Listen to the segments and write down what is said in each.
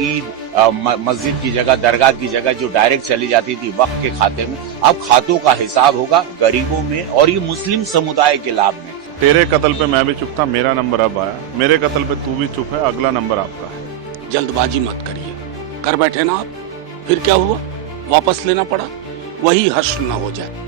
ईद मस्जिद की जगह, दरगाह की जगह जो डायरेक्ट चली जाती थी वक्फ के खाते में, अब खातों का हिसाब होगा गरीबों में और ये मुस्लिम समुदाय के लाभ में। तेरे कत्ल पे मैं भी चुप था, मेरा नंबर अब आया, मेरे कत्ल पे तू भी चुप है, अगला नंबर आपका है। जल्दबाजी मत करिए, कर बैठे ना आप, फिर क्या हुआ, वापस लेना पड़ा, वही हश्र न हो जाए।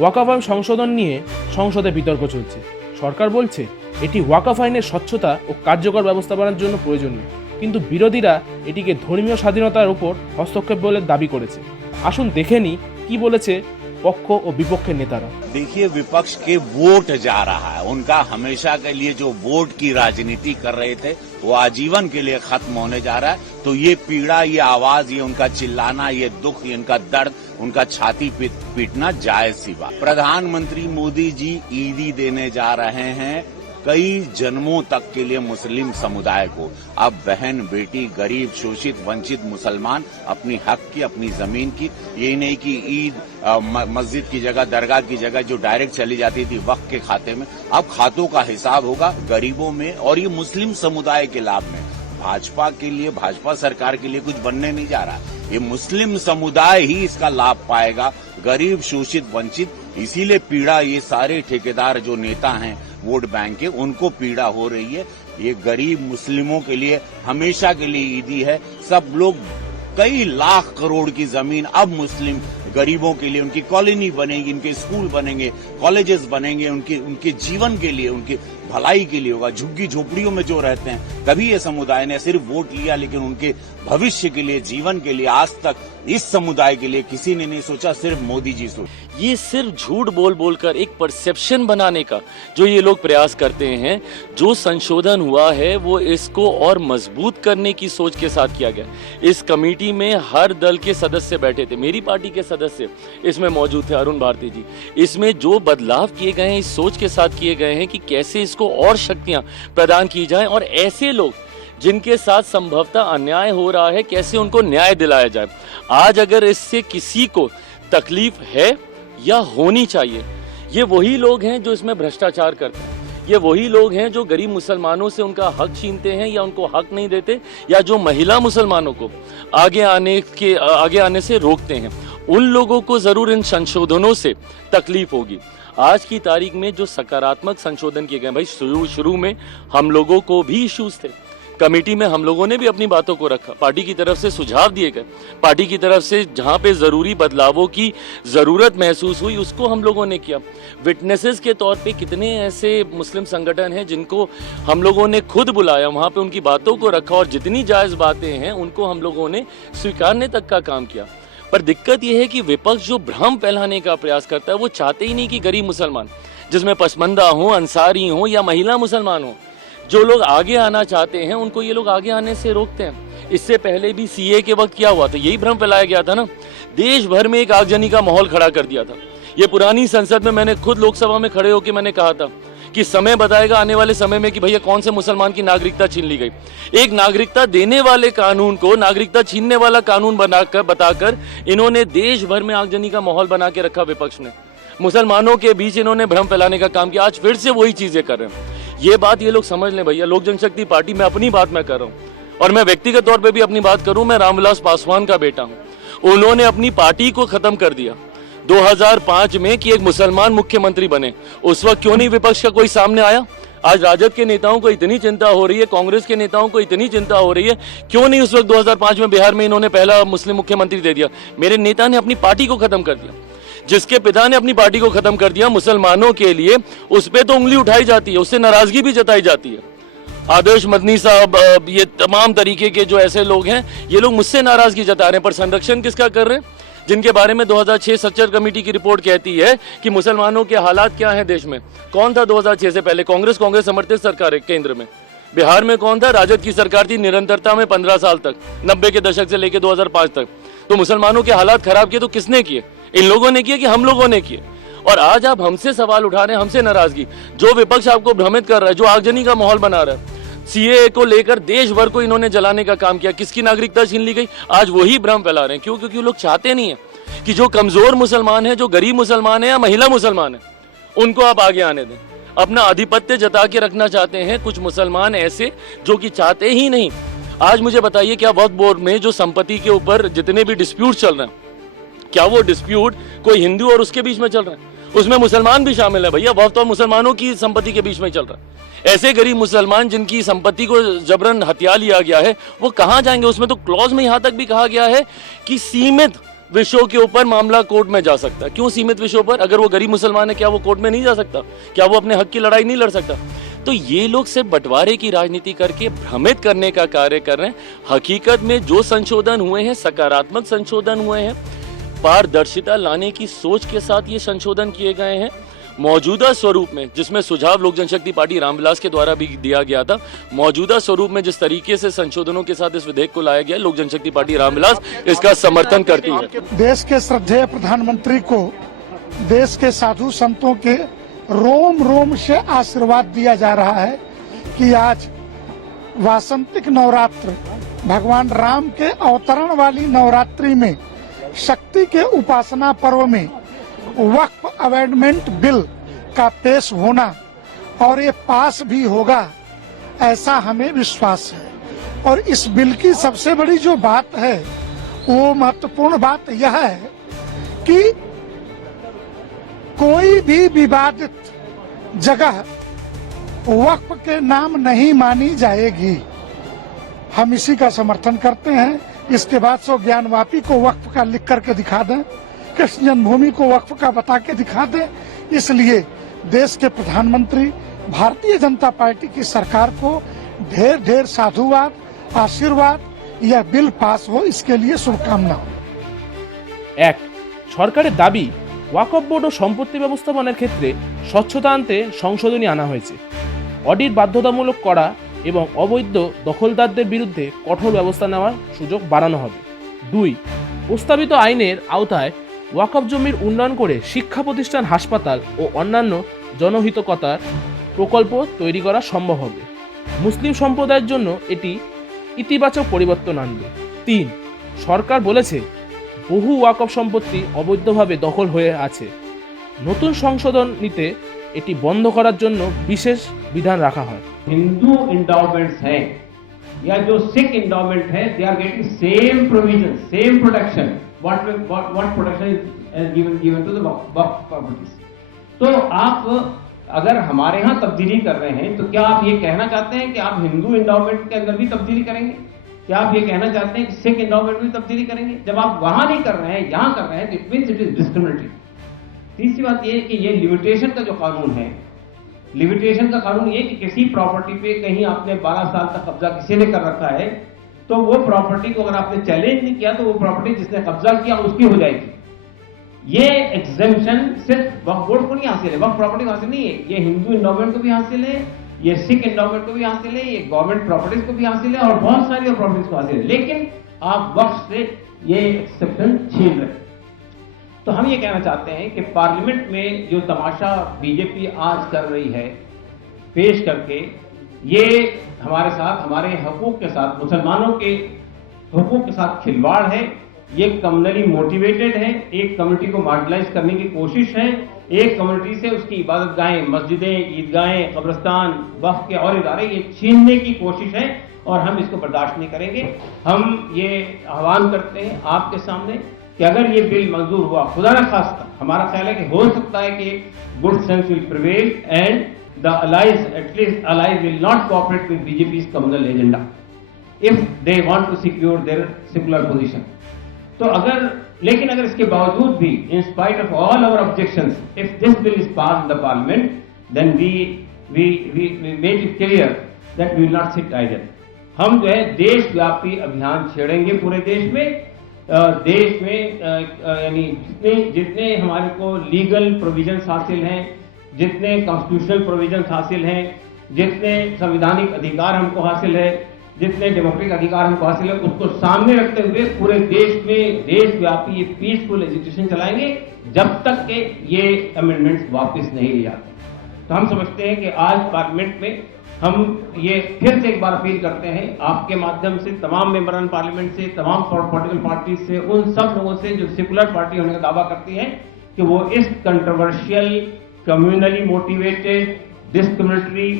ওয়াকফ আইন সংশোধন নিয়ে সংসদে বিতর্ক চলছে। সরকার বলছে এটি ওয়াকফ আইনের স্বচ্ছতা ও কার্যকর ব্যবস্থাপনার জন্য প্রয়োজনীয়, কিন্তু বিরোধীরা এটিকে ধর্মীয় স্বাধীনতার উপর হস্তক্ষেপ বলে দাবি করেছে। আসুন দেখে নিই কি বলেছে পক্ষ ও বিপক্ষের নেতারা। देखिए, विपक्ष के वोट जा रहा है, उनका हमेशा के लिए जो वोट की राजनीति कर रहे थे वो आजीवन के लिए खत्म होने जा रहा है। तो ये पीड़ा, ये आवाज, ये उनका चिल्लाना, ये दुख, ये उनका दर्द, उनका छाती पीटना जायज सी बात। प्रधानमंत्री मोदी जी ईदी देने जा रहे हैं कई जन्मों तक के लिए मुस्लिम समुदाय को। अब बहन, बेटी, गरीब, शोषित, वंचित मुसलमान अपनी हक की, अपनी जमीन की, ये नहीं कि ईद मस्जिद की जगह, दरगाह की जगह जो डायरेक्ट चली जाती थी वक्फ के खाते में, अब खातों का हिसाब होगा गरीबों में और ये मुस्लिम समुदाय के लाभ में। भाजपा के लिए, भाजपा सरकार के लिए कुछ बनने नहीं जा रहा, ये मुस्लिम समुदाय ही इसका लाभ पाएगा, गरीब, शोषित, वंचित। इसीलिए पीड़ा ये सारे ठेकेदार जो नेता हैं वोट बैंक के, उनको पीड़ा हो रही है। ये गरीब मुस्लिमों के लिए हमेशा के लिए ईदी है। सब लोग, कई लाख करोड़ की जमीन अब मुस्लिम गरीबों के लिए, उनकी कॉलोनी बनेगी, उनके स्कूल बनेंगे, कॉलेजेस बनेंगे, उनके जीवन के लिए, उनकी भलाई के लिए होगा। झुग्गी झोपड़ियों में जो रहते हैं, कभी ये समुदाय ने सिर्फ वोट लिया, लेकिन उनके भविष्य के लिए, जीवन के लिए आज तक इस समुदाय के लिए किसी ने नहीं सोचा, सिर्फ मोदी जी सोच। ये सिर्फ झूठ बोल बोल कर एक परसेप्शन बनाने का जो ये लोग प्रयास करते हैं। जो संशोधन हुआ है वो इसको और मजबूत करने की सोच के साथ किया गया। इस कमेटी में हर दल के सदस्य बैठे थे, मेरी पार्टी के सदस्य इसमें मौजूद थे, अरुण भारती जी। इसमें जो बदलाव किए गए हैं इस सोच के साथ किए गए हैं कि कैसे इसको और शक्तियां प्रदान की जाए और ऐसे लोग जिनके साथ संभवतः अन्याय हो रहा है कैसे उनको न्याय दिलाया जाए। आज अगर इससे किसी को तकलीफ है या होनी चाहिए, ये वही लोग हैं जो इसमें भ्रष्टाचार करते हैं, ये वही लोग हैं जो गरीब मुसलमानों से उनका हक छीनते हैं या उनको हक नहीं देते, या जो महिला मुसलमानों को आगे आने से रोकते हैं। उन लोगों को जरूर इन संशोधनों से तकलीफ होगी। आज की तारीख में जो सकारात्मक संशोधन किए गए, भाई शुरू में हम लोगों को भी इश्यूज थे, कमेटी में हम लोगों ने भी अपनी बातों को रखा, पार्टी की तरफ से सुझाव दिए गए, पार्टी की तरफ से जहां पे जरूरी बदलावों की जरूरत महसूस हुई उसको हम लोगों ने किया। विटनेसेस के तौर पे कितने ऐसे मुस्लिम संगठन हैं जिनको हम लोगों ने खुद बुलाया, वहां पे उनकी बातों को रखा और जितनी जायज बातें हैं उनको हम लोगों ने स्वीकारने तक का काम किया। पर दिक्कत यह है कि विपक्ष जो भ्रम फैलाने का प्रयास करता है, वो चाहते ही नहीं कि गरीब मुसलमान, जिसमें पसमंदा हो, अंसारी हो या महिला मुसलमान हो, जो लोग आगे आना चाहते हैं उनको ये लोग आगे आने से रोकते हैं। इससे पहले भी सीए के वक्त क्या हुआ था, यही भ्रम फैलाया गया था ना, देश भर में एक आगजनी का माहौल खड़ा कर दिया था। ये पुरानी संसद में मैंने खुद लोकसभा में खड़े होकर मैंने कहा था कि समय बताएगा आने वाले समय में कि भैया कौन से मुसलमान की नागरिकता छीन ली गई। एक नागरिकता देने वाले कानून को नागरिकता छीनने वाला कानून बताकर इन्होंने देश भर में आगजनी का माहौल बना के रखा। विपक्ष ने मुसलमानों के बीच इन्होंने भ्रम फैलाने का काम किया। आज फिर से वही चीजें कर रहे हैं। ये बात ये लोग समझ लें भैया, लोक जनशक्ति पार्टी में अपनी बात मैं कर रहा हूँ और मैं व्यक्तिगत तौर पे भी अपनी बात करूं, मैं रामविलास पासवान का बेटा हूं। उन्होंने अपनी पार्टी को खत्म कर दिया 2005 में कि एक मुसलमान मुख्यमंत्री बने। उस वक्त क्यों नहीं विपक्ष का कोई सामने आया? आज राजद के नेताओं को इतनी चिंता हो रही है, कांग्रेस के नेताओं को इतनी चिंता हो रही है, क्यों नहीं उस वक्त 2005 में बिहार में इन्होंने पहला मुस्लिम मुख्यमंत्री दे दिया? मेरे नेता ने अपनी पार्टी को खत्म कर दिया। जिसके पिता ने अपनी पार्टी को खत्म कर दिया, मुसलमानों के लिए उस पे तो उंगली उठाई जाती है, उससे नाराजगी भी जताई जाती है। आदर्श मदनी साहब, ये तमाम तरीके के जो ऐसे लोग हैं, ये लोग मुझसे नाराजगी जता रहे हैं, पर संरक्षण किसका कर रहे हैं? जिनके बारे में 2006 सच्चर कमेटी की रिपोर्ट कहती है कि मुसलमानों के हालात क्या हैं देश में। कौन था 2006 से पहले? कांग्रेस समर्थित सरकार है केंद्र में। बिहार में कौन था? राजद की सरकार थी निरंतरता में 15 साल तक, 90 के दशक से लेकर 2005 तक। तो मुसलमानों के हालात खराब किए तो किसने किए? इन लोगों ने किए कि हम लोगों ने किए? और आज आप हमसे सवाल उठा रहे हैं, हमसे नाराजगी। जो विपक्ष आपको भ्रमित कर रहा है, जो आगजनी का माहौल बना रहा है, सीएए को लेकर देश भर को इन्होंने जलाने का काम किया। किसकी नागरिकता छीन ली गई? आज वही भ्रम फैला रहे हैं। क्यों? क्योंकि लोग चाहते नहीं है कि जो कमजोर मुसलमान है, जो गरीब मुसलमान है या महिला मुसलमान है, उनको आप आगे आने दें। अपना आधिपत्य जता के रखना चाहते हैं कुछ मुसलमान ऐसे जो कि चाहते ही नहीं आज मुझे बताइए, क्या वक्फ बोर्ड में जो संपत्ति के ऊपर जितने भी डिस्प्यूट चल रहे हैं, क्या वो डिस्प्यूट कोई हिंदू और उसके बीच में चल रहा है? उसमें मुसलमान भी शामिल है भैया। वक्फ तो मुसलमानों की संपत्ति के बीच में चल रहा है। ऐसे गरीब मुसलमान जिनकी संपत्ति को जबरन हथिया लिया गया है, वो कहां जाएंगे? उसमें तो क्लॉज में यहां तक भी कहा गया है कि सीमित विषयों के ऊपर मामला कोर्ट में जा सकता है। क्यों सीमित विषयों पर? अगर वो गरीब मुसलमान है, क्या वो कोर्ट में नहीं जा सकता? क्या वो अपने हक की लड़ाई नहीं लड़ सकता? तो ये लोग सिर्फ बंटवारे की राजनीति करके भ्रमित करने का कार्य कर रहे हैं। हकीकत में जो संशोधन हुए हैं, सकारात्मक संशोधन हुए हैं, पारदर्शिता लाने की सोच के साथ ये संशोधन किए गए हैं। मौजूदा स्वरूप में, जिसमें सुझाव लोक जनशक्ति पार्टी रामविलास के द्वारा भी दिया गया था, मौजूदा स्वरूप में जिस तरीके से संशोधनों के साथ इस विधेयक को लाया गया, लोक जनशक्ति पार्टी रामविलास इसका समर्थन करती है। देश के श्रद्धेय प्रधानमंत्री को देश के साधु संतों के रोम रोम से आशीर्वाद दिया जा रहा है कि आज वासंतिक नवरात्र, भगवान राम के अवतरण वाली नवरात्रि में, शक्ति के उपासना पर्व में वक्फ अमेंडमेंट बिल का पेश होना और ये पास भी होगा, ऐसा हमें विश्वास है। और इस बिल की सबसे बड़ी जो बात है, वो महत्वपूर्ण बात यह है कि कोई भी विवादित जगह वक्फ के नाम नहीं मानी जाएगी। हम इसी का समर्थन करते हैं। इसके बाद सो ज्ञानवापी को वक्फ का लिख करके दिखा दें, कृष्ण जन्मभूमि को वक्फ का बता के दिखा दें। इसलिए देश के प्रधानमंत्री, भारतीय जनता पार्टी की सरकार को ढेर ढेर साधुवाद, आशीर्वाद। यह बिल पास हो, इसके लिए शुभकामना। এক, সরকারের দাবি ওয়াকফ বোর্ড ও সম্পত্তি ব্যবস্থাপনার ক্ষেত্রে স্বচ্ছতা আনতে সংশোধনী আনা হয়েছে। অডিট বাধ্যতামূলক করা এবং অবৈধ দখলদারদের বিরুদ্ধে কঠোর ব্যবস্থা নেওয়ার সুযোগ বাড়ানো হবে। 2, প্রস্তাবিত আইনের আওতায় ওয়াকফ জমির উন্নয়ন করে শিক্ষা প্রতিষ্ঠান, হাসপাতাল ও অন্যান্য জনহিতকতার প্রকল্প তৈরি করা সম্ভব হবে। মুসলিম সম্প্রদায়ের জন্য এটি ইতিবাচক পরিবর্তন আনবে। 3, সরকার বলেছে বহু ওয়াকফ সম্পত্তি অবৈধভাবে দখল হয়ে আছে। নতুন সংশোধন নিতে এটি বন্ধ করার জন্য বিশেষ বিধান রাখা হয়। हिंदू इंडोमेंट्स हैं या जो सिख इंडोमेंट है, they are getting same provision, same protection, what protection is given to the waqf properties. तो आप अगर हमारे यहाँ तब्दीली कर रहे हैं, तो क्या आप ये कहना चाहते हैं कि आप हिंदू इंडोमेंट के अंदर भी तब्दीली करेंगे? क्या आप ये कहना चाहते हैं कि सिख इंडोमेंट में भी तब्दीली करेंगे? जब आप वहां नहीं कर रहे हैं, यहाँ कर रहे हैं, तो it means it is discriminatory. तीसरी बात ये कि ये लिमिटेशन का जो कानून है, लिमिटेशन का कानून ये कि किसी प्रॉपर्टी पे कहीं आपने 12 साल तक कब्जा किसी ने कर रखा है, तो वो प्रॉपर्टी को अगर आपने चैलेंज नहीं किया, तो वो प्रॉपर्टी जिसने कब्जा किया उसकी हो जाएगी। ये एग्जेम्पशन सिर्फ वक्फ बोर्ड को नहीं हासिल है, वक्फ प्रॉपर्टी को हासिल नहीं है, ये हिंदू इंडोमेंट को भी हासिल है, ये सिख इंडोमेंट को भी हासिल है, ये गवर्नमेंट प्रॉपर्टीज को भी हासिल है और बहुत सारी और प्रॉपर्टीज को हासिल है। लेकिन आप वक्फ से ये एक्सेप्शन छीन रहे हैं। तो हम ये कहना चाहते हैं कि पार्लियामेंट में जो तमाशा बीजेपी आज कर रही है पेश करके, ये हमारे साथ, हमारे हकूक के साथ, मुसलमानों के हकूक के साथ खिलवाड़ है। ये कम्युनली मोटिवेटेड है, एक कम्युनिटी को मार्जिनलाइज करने की कोशिश है, एक कम्युनिटी से उसकी इबादत गाहें, मस्जिदें, ईदगाहें, कब्रिस्तान, वक्फ के और इदारे ये छीनने की कोशिश है और हम इसको बर्दाश्त नहीं करेंगे। हम ये आह्वान करते हैं आपके सामने कि अगर ये बिल मंजूर हुआ, खुदा न खास्ता, हमारा ख्याल है कि हो सकता है कि good sense will prevail and the allies, at least allies will not cooperate with BJP's communal agenda if they want to secure their secular position. तो लेकिन अगर इसके बावजूद भी, in spite of all our objections, if this bill is pass in the parliament, then we make it clear that we will not sit idle. हम जो है देशव्यापी अभियान छेड़ेंगे पूरे देश में। देश में यानी जितने हमारे को लीगल प्रोविजंस हासिल हैं, जितने कॉन्स्टिट्यूशनल प्रोविजंस हासिल हैं, जितने संवैधानिक अधिकार हमको हासिल है, जितने डेमोक्रेटिक अधिकार हमको हासिल है, उसको सामने रखते हुए पूरे देश में देशव्यापी ये पीसफुल एजुकेशन चलाएंगे जब तक के ये अमेंडमेंट्स वापस नहीं ले जाते। तो हम समझते हैं कि आज पार्लियामेंट में हम ये फिर से एक बार अपील करते हैं आपके माध्यम से, तमाम मेंबरान पार्लियामेंट से, तमाम पॉलिटिकल पार्टी से, उन सब लोगों से जो सेकुलर पार्टी होने का दावा करती है कि वो इस कंट्रोवर्शियल, कम्युनली मोटिवेटेड, डिस्क्रिमिनेटरी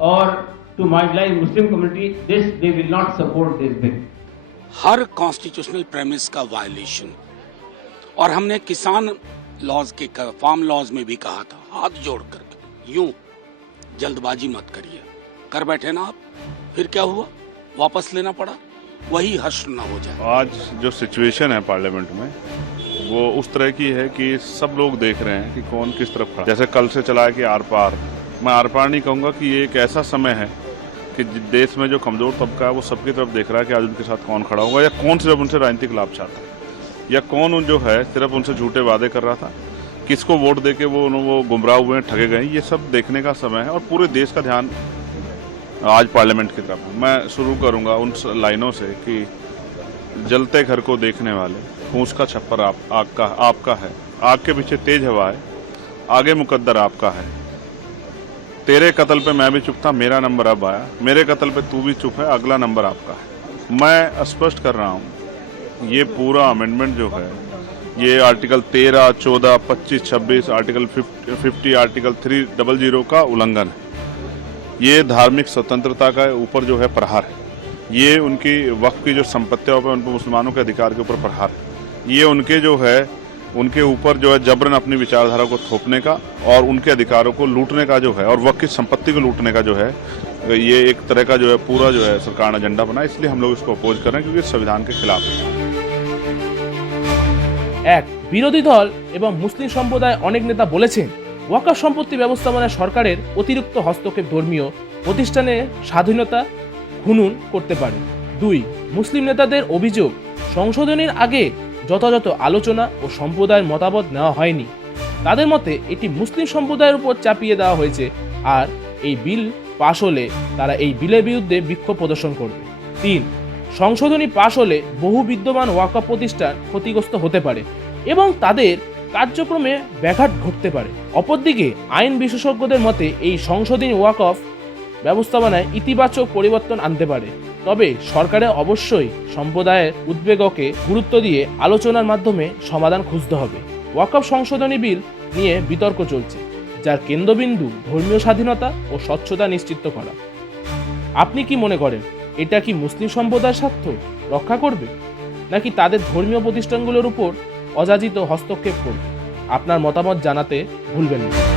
और to marginalized Muslim community, they will not support this bill. Her constitutional premise का वायलेशन, और हमने किसान लॉज के फार्म लॉज में भी कहा था, हाथ जोड़ कर यूं जल्दबाजी मत करिए, कर बैठे ना आप, फिर क्या हुआ, वापस लेना पड़ा, वही हर्ष न हो जाए। आज जो सिचुएशन है पार्लियामेंट में वो उस तरह की है कि सब लोग देख रहे हैं कि कौन किस तरफ खड़ा। जैसे कल से चला है कि आर पार, मैं आर पार नहीं कहूँगा कि ये एक ऐसा समय है कि देश में जो कमजोर तबका है वो सबकी तरफ देख रहा है कि आज उनके साथ कौन खड़ा होगा, या कौन सिर्फ उनसे राजनीतिक लाभ चाहता है, या कौन उन जो है सिर्फ उनसे झूठे वादे कर रहा था, किसको वोट देके वो गुमराह हुए हैं, ठगे गए। ये सब देखने का समय है और पूरे देश का ध्यान आज पार्लियामेंट की तरफ है। मैं शुरू करूंगा उन लाइनों से कि जलते घर को देखने वाले, फूंस का छप्पर आपका है, आग के पीछे तेज हवा है, आगे मुकद्दर आपका है। तेरे कत्ल पे मैं भी चुप था, मेरा नंबर अब आया, मेरे कत्ल पे तू भी चुप है, अगला नंबर आपका है। मैं स्पष्ट कर रहा हूँ, ये पूरा अमेंडमेंट जो है ये आर्टिकल 13, 14, 25, 26, आर्टिकल 50, आर्टिकल 300 का उल्लंघन है। ये धार्मिक स्वतंत्रता का ऊपर जो है प्रहार है, ये उनकी वक्फ की जो संपत्तियों पर, उन पर मुसलमानों के अधिकार के ऊपर प्रहार है, ये उनके जो है उनके ऊपर जो है जबरन अपनी विचारधारा को थोपने का और उनके अधिकारों को लूटने का जो है, और वक्फ की संपत्ति को लूटने का जो है, ये एक तरह का जो है पूरा जो है सरकार ने एजेंडा बना। इसलिए हम लोग इसको अपोज कर रहे हैं क्योंकि संविधान के खिलाफ है। এক বিরোধী দল এবং মুসলিম সম্প্রদায় অনেক নেতা বলেছেন ওয়াকফ সম্পত্তি ব্যবস্থাপনায় সরকারের অতিরিক্ত হস্তক্ষেপ ধর্মীয় প্রতিষ্ঠানের স্বাধীনতা খুনন করতে পারে। 2. মুসলিম নেতাদের অভিযোগ সংশোধনের আগে যথাযথ আলোচনা ও সম্প্রদায়ের মতামত নেওয়া হয়নি। তাদের মতে এটি মুসলিম সম্প্রদায়ের উপর চাপিয়ে দেওয়া হয়েছে, আর এই বিল পাশ হলে তারা এই বিলের বিরুদ্ধে বিক্ষোভ প্রদর্শন করবে। 3. সংশোধনী পাশ হলে বহু বিদ্যমান ওয়াকফ প্রতিষ্ঠান ক্ষতিগ্রস্ত হতে পারে এবং তাদের কার্যক্রমে ব্যাঘাত ঘটতে পারে। অপরদিকে আইন বিশেষজ্ঞদের মতে এই সংশোধনী ওয়াকফ ব্যবস্থাপনায় ইতিবাচক পরিবর্তন আনতে পারে, তবে সরকারের অবশ্যই সম্প্রদায়ের উদ্বেগকে গুরুত্ব দিয়ে আলোচনার মাধ্যমে সমাধান খুঁজতে হবে। ওয়াকফ সংশোধনী বিল নিয়ে বিতর্ক চলছে, যার কেন্দ্রবিন্দু ধর্মীয় স্বাধীনতা ও স্বচ্ছতা নিশ্চিত করা। আপনি কি মনে করেন, এটা কি মুসলিম সম্প্রদায়ের স্বার্থ রক্ষা করবে, নাকি তাদের ধর্মীয় প্রতিষ্ঠানগুলোর উপর অযাচিত হস্তক্ষেপ করবে? আপনার মতামত জানাতে ভুলবেন না।